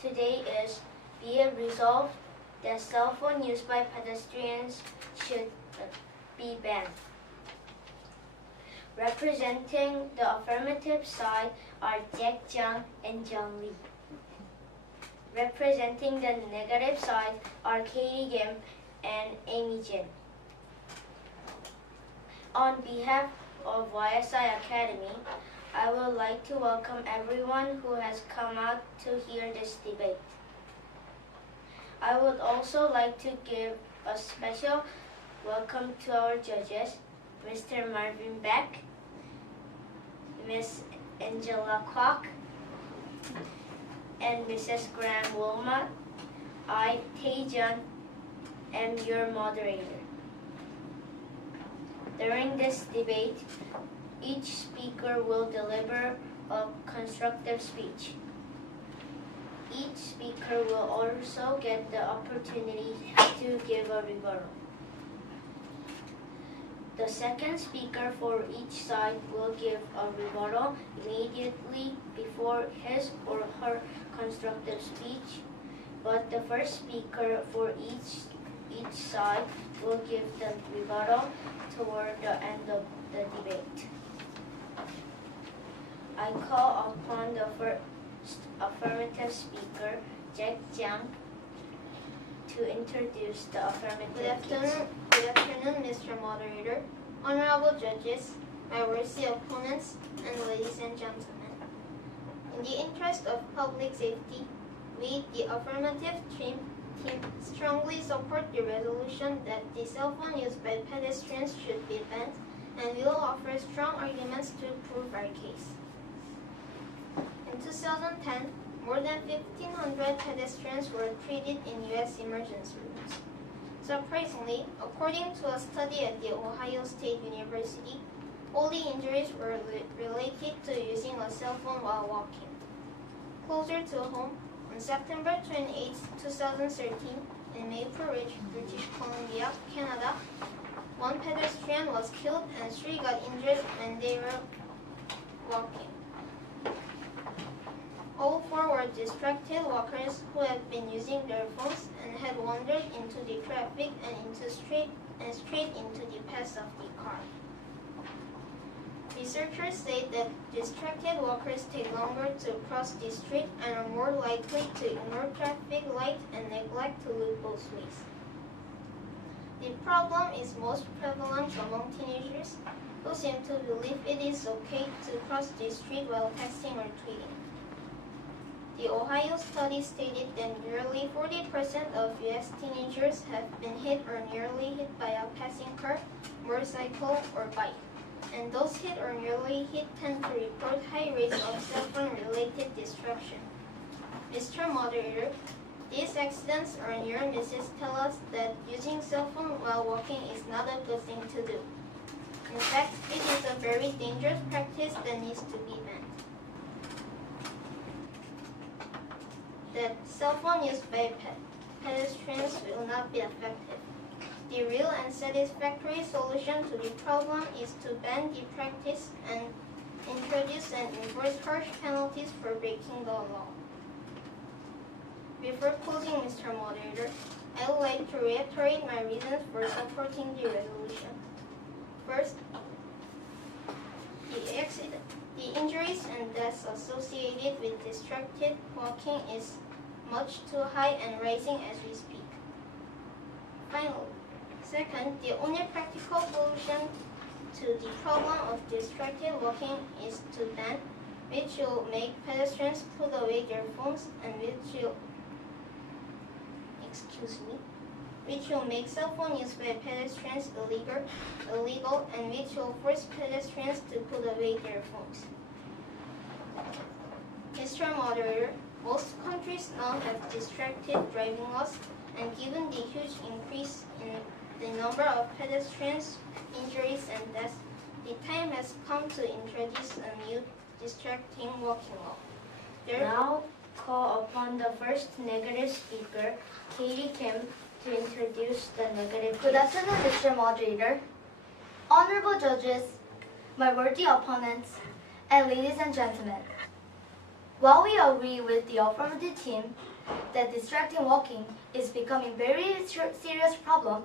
today is be it resolved that cell phone use by pedestrians should be banned. Representing the affirmative side are Jack Jiang and John Lee. Representing the negative side are Katie Kim and Amy Jin. On behalf of YSI Academy, I would like to welcome everyone who has come out to hear this debate. I would also like to give a special welcome to our judges, Mr. Marvin Beck, Miss Angela Kwok, and Mrs. Graham Wilmot. I, Taejeon, am your moderator. During this debate, each speaker will deliver a constructive speech. Each speaker will also get the opportunity to give a rebuttal. The second speaker for each side will give a rebuttal immediately before his or her constructive speech, but the first speaker for each side will give the rebuttal toward the end of the debate. I call upon the first affirmative speaker, Jack Jiang, to introduce the affirmative case. Good afternoon, Mr. Moderator, honorable judges, my worthy opponents, and ladies and gentlemen. In the interest of public safety, we, the affirmative team, strongly support the resolution that the cell phone used by pedestrians should be banned, and will offer strong arguments to prove our case. In 2010, more than 1,500 pedestrians were treated in U.S. emergency rooms. Surprisingly, according to a study at the Ohio State University, all the injuries were related to using a cell phone while walking. Closer to home, on September 28, 2013, in Maple Ridge, British Columbia, Canada, one pedestrian was killed and 3 got injured when they were walking. All 4 were distracted walkers who had been using their phones and had wandered into the traffic and straight into the path of the car. Researchers say that distracted walkers take longer to cross the street and are more likely to ignore traffic lights and neglect to look both ways. The problem is most prevalent among teenagers who seem to believe it is okay to cross the street while texting or tweeting. The Ohio study stated that nearly 40% of U.S. teenagers have been hit or nearly hit by a passing car, motorcycle, or bike. And those hit or nearly hit tend to report high rates of cell phone-related distraction. Mr. Moderator, these accidents or near misses tell us that using cell phone while walking is not a good thing to do. In fact, it is a very dangerous practice that needs to be banned. That cell phone used by pedestrians will not be effective. The real and satisfactory solution to the problem is to ban the practice and introduce and enforce harsh penalties for breaking the law. Before closing, Mr. Moderator, I would like to reiterate my reasons for supporting the resolution. First, the injuries and deaths associated with distracted walking is much too high and rising as we speak. Finally, second, the only practical solution to the problem of distracted walking is to ban, which will make pedestrians put away their phones and which will make cell phone use by pedestrians illegal and which will force pedestrians to put away their phones. Mr. Moderator, most countries now have distracted driving laws, and given the huge increase in the number of pedestrians, injuries, and deaths, the time has come to introduce a new distracting walking law. Now call upon the first negative speaker, Katie Kim, to introduce the negative Good case. afternoon, Mr. Moderator, honorable judges, my worthy opponents, and ladies and gentlemen. While we agree with the affirmative team that distracting walking is becoming a very serious problem,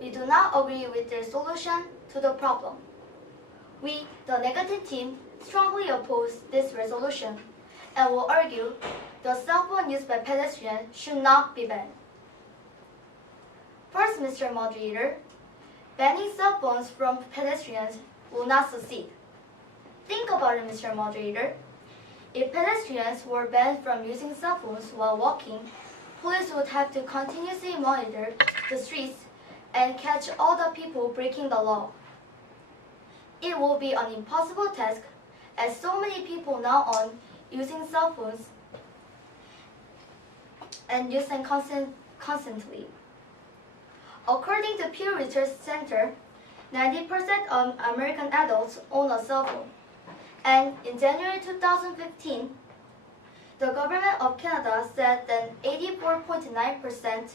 we do not agree with their solution to the problem. We, the negative team, strongly oppose this resolution and will argue the cell phone used by pedestrians should not be banned. First, Mr. Moderator, banning cell phones from pedestrians will not succeed. Think about it, Mr. Moderator. If pedestrians were banned from using cell phones while walking, police would have to continuously monitor the streets and catch all the people breaking the law. It will be an impossible task as so many people now on using cell phones and use them constantly. According to Pew Research Center, 90% of American adults own a cell phone. And in January 2015, the government of Canada said that 84.9%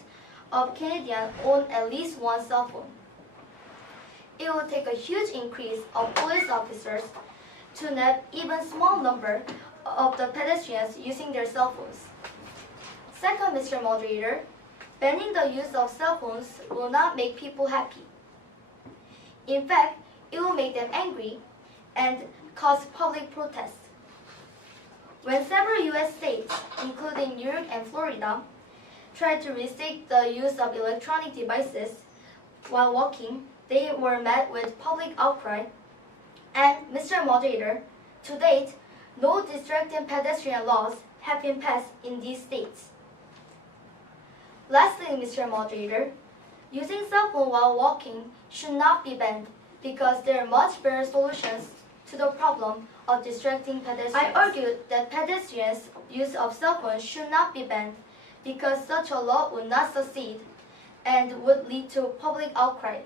of Canadians own at least one cell phone. It will take a huge increase of police officers to nab even small number of the pedestrians using their cell phones. Second, Mr. Moderator, banning the use of cell phones will not make people happy. In fact, it will make them angry and cause public protests. When several U.S. states, including New York and Florida, tried to restrict the use of electronic devices while walking, they were met with public outcry. And, Mr. Moderator, to date, no distracting pedestrian laws have been passed in these states. Lastly, Mr. Moderator, using cell phone while walking should not be banned because there are much better solutions to the problem of distracting pedestrians. I argued that pedestrians' use of cell phones should not be banned because such a law would not succeed and would lead to public outcry.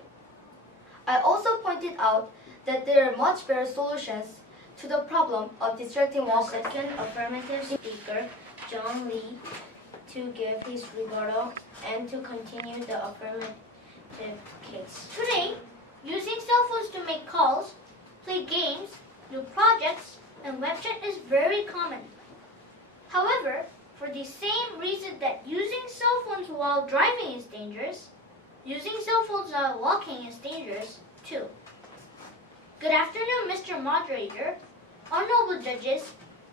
I also pointed out that there are much better solutions to the problem of distracting walkers. Second affirmative speaker, John Lee, to give his rebuttal and to continue the affirmative case. Today, using cell phones to make calls, play games, do projects, and web chat is very common. However, for the same reason that using cell phones while driving is dangerous, using cell phones while walking is dangerous too. Good afternoon, Mr. Moderator, honorable judges,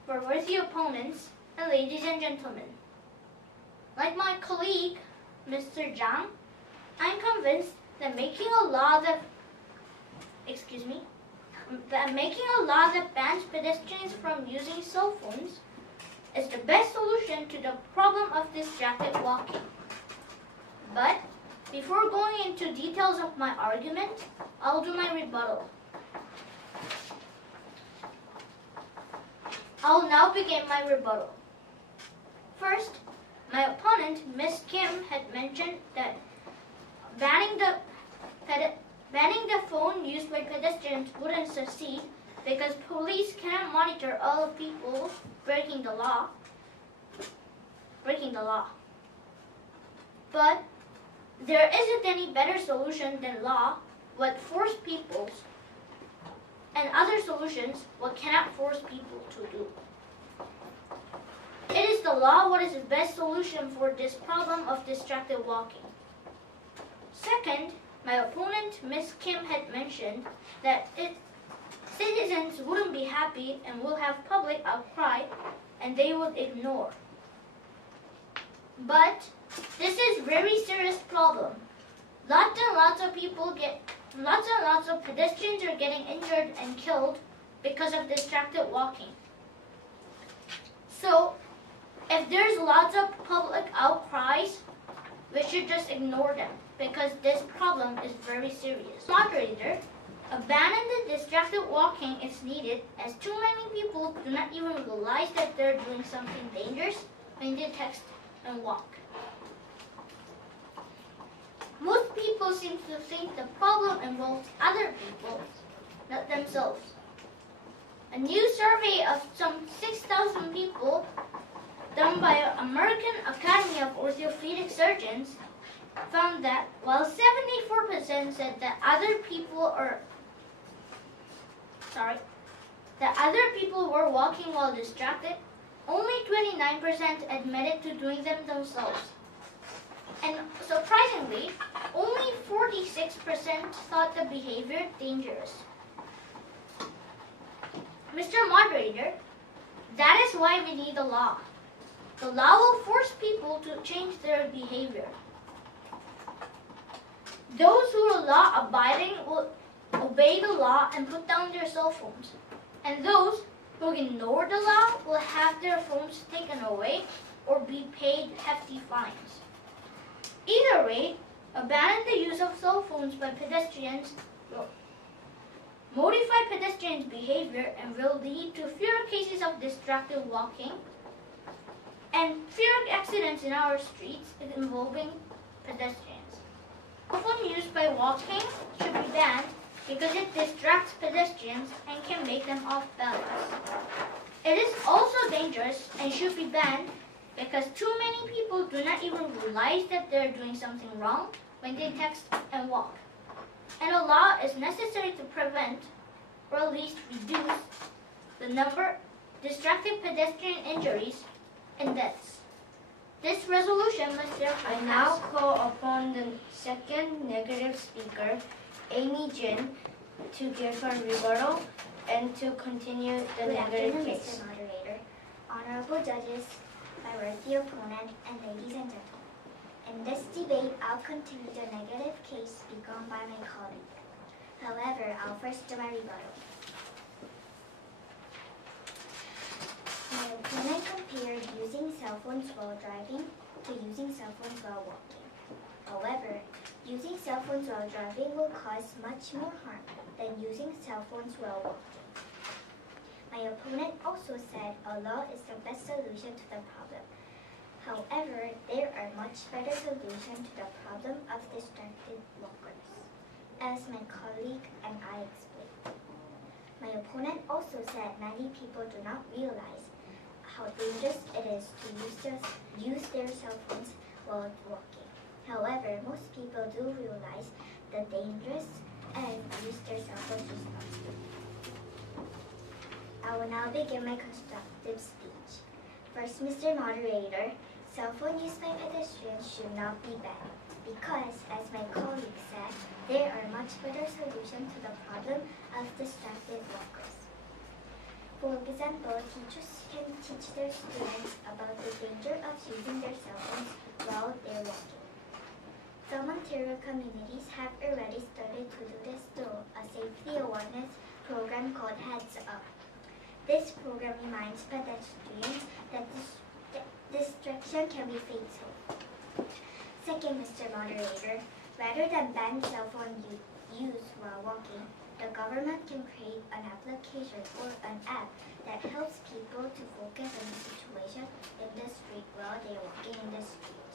worthy opponents, and ladies and gentlemen. Like my colleague, Mr. Zhang, I am convinced that making a law that bans pedestrians from using cell phones is the best solution to the problem of distracted walking. But before going into details of my argument, I'll do my rebuttal. I'll now begin my rebuttal. First, my opponent, Ms. Kim, had mentioned that banning the phone used by pedestrians wouldn't succeed because police cannot monitor all the people breaking the law. But there isn't any better solution than law what force people and other solutions what cannot force people to do. It is the law what is the best solution for this problem of distracted walking. Second, my opponent, Ms. Kim, had mentioned that citizens wouldn't be happy and will have public outcry and they would ignore. But this is very serious problem. Lots and lots of pedestrians are getting injured and killed because of distracted walking. So, if there's lots of public outcries, we should just ignore them because this problem is very serious. Moderator, a ban on the distracted walking is needed as too many people do not even realize that they're doing something dangerous when they text and walk. Most people seem to think the problem involves other people, not themselves. A new survey of some 6,000 people done by American Academy of Orthopedic Surgeons found that while 74% said that other people were walking while distracted, only 29% admitted to doing them themselves. And surprisingly, only 46% thought the behavior dangerous. Mr. Moderator, that is why we need a law. The law will force people to change their behavior. Those who are law-abiding will obey the law and put down their cell phones. And those who ignore the law will have their phones taken away or be paid hefty fines. Either way, abandoning the use of cell phones by pedestrians will modify pedestrians' behavior and will lead to fewer cases of distracted walking and fewer accidents in our streets involving pedestrians. Cell phone use by walking should be banned because it distracts pedestrians and can make them off balance. It is also dangerous and should be banned because too many people do not even realize that they're doing something wrong when they text and walk. And a law is necessary to prevent, or at least reduce, the number of distracted pedestrian injuries and deaths. This resolution must therefore I now call upon the second negative speaker, Amy Jin, to give her rebuttal and to continue the Good negative afternoon, case. Mr. Moderator, honorable judges, my worthy opponent, and ladies and gentlemen. In this debate, I'll continue the negative case begun by my colleague. However, I'll first do my rebuttal. My opponent compared using cell phones while driving to using cell phones while walking. However, using cell phones while driving will cause much more harm than using cell phones while walking. My opponent also said a law is the best solution to the problem. However, there are much better solutions to the problem of distracted walkers, as my colleague and I explained. My opponent also said many people do not realize how dangerous it is to use their cell phones while walking. However, most people do realize the dangers and use their cell phones responsibly. I will now begin my constructive speech. First, Mr. Moderator, cell phone use by pedestrians should not be banned because, as my colleague said, there are much better solutions to the problem of distracted walkers. For example, teachers can teach their students about the danger of using their cell phones while they're walking. Some Ontario communities have already started to do this through a safety awareness program called Heads Up. This program reminds pedestrians that distraction can be fatal. Second, Mr. Moderator, rather than ban cell phone use while walking, the government can create an application or an app that helps people to focus on the situation in the street while they are walking in the street.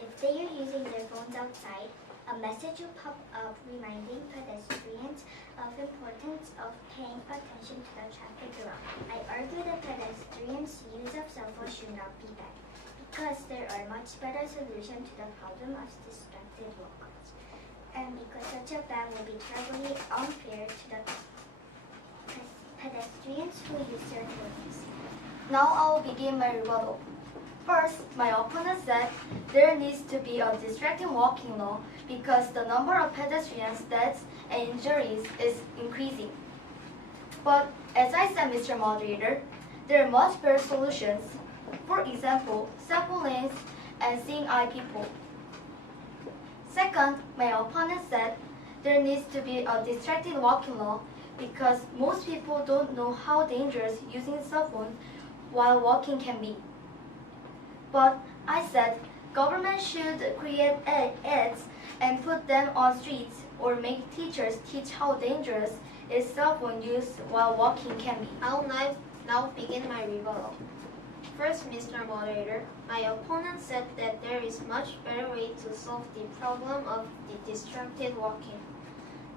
If they are using their phones outside, a message will pop up reminding pedestrians of the importance of paying attention to the traffic around. I argue that pedestrians' use of cell phones should not be banned because there are much better solutions to the problem of distracted walkers. And because such a ban will be terribly unfair to the pedestrians who use their phones. Now I will begin my rebuttal. First, my opponent said there needs to be a distracting walking law because the number of pedestrians' deaths and injuries is increasing. But as I said, Mr. Moderator, there are much better solutions. For example, sample lanes and seeing eye people. Second, my opponent said there needs to be a distracting walking law because most people don't know how dangerous using cell phone while walking can be. But I said government should create ads and put them on streets or make teachers teach how dangerous is cell phone use while walking can be. I'll now begin my rebuttal. First, Mr. Moderator, my opponent said that there is much better way to solve the problem of the distracted walking.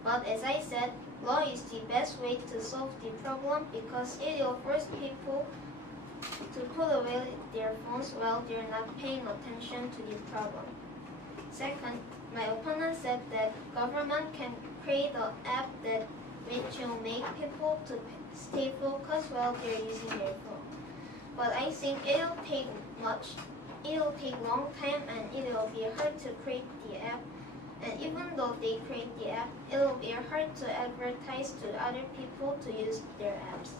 But as I said, law is the best way to solve the problem because it will force people to put away their phones while they're not paying attention to the problem. Second, my opponent said that government can create an app which will make people to stay focused while they're using their phone. but I think it'll take long time and it'll be hard to create the app. And even though they create the app, it'll be hard to advertise to other people to use their apps.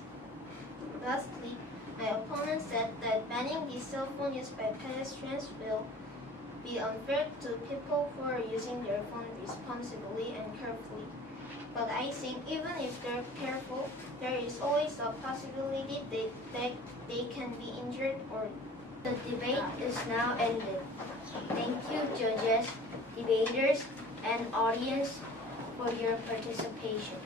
Lastly, my opponent said that banning the cell phone use by pedestrians will be unfair to people who are using their phone responsibly and carefully. But I think even if they're careful, there is always a possibility that they can be injured or The debate is now ended. Thank you, judges, debaters, and audience for your participation.